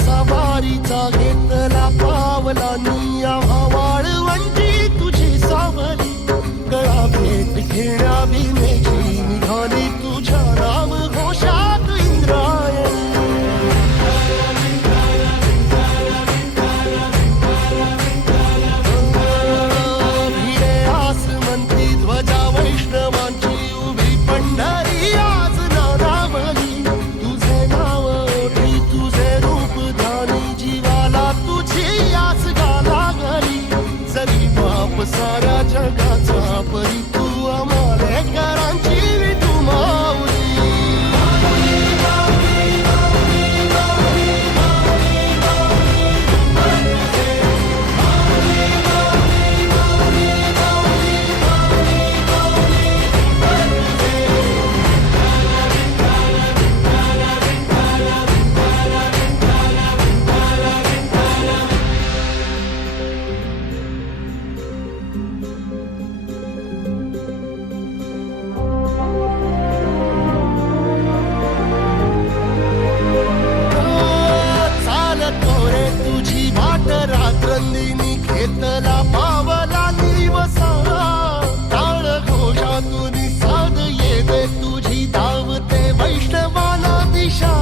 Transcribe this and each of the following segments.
सवारीचा घेतला पावला निया वाळवंटी तुझी सावली गळा भेट घेण्या भीमेची निघाली तुझ्या नाम घोषात इंद्रायणी भिडे आसमंती ध्वजा वैष्णवांची उभी पंढरी आज नादावली तुझे नाव ओठी तुझे रूप ध्यानी जीवाला तुझी आस गाला गली जरी बाप साऱ्या जगाचा परी तू आमालेकरांची विठू माऊली रात्रंदिनी घेतला पावला दिवसा टाळ घोषातून साध येते तुझी धावते वैष्णवाला दिशा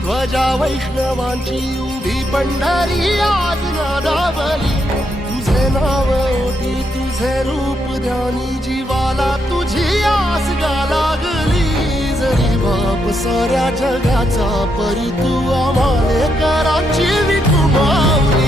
ध्वजा वैष्णवांची उभी पंढरी आज नादावली तुझे नाव ओठी तुझे रूप ध्यानी जीवाला तुझी आस लागली जरी बाप साऱ्या जगाचा परी तू आमालेकरांची विठू माऊली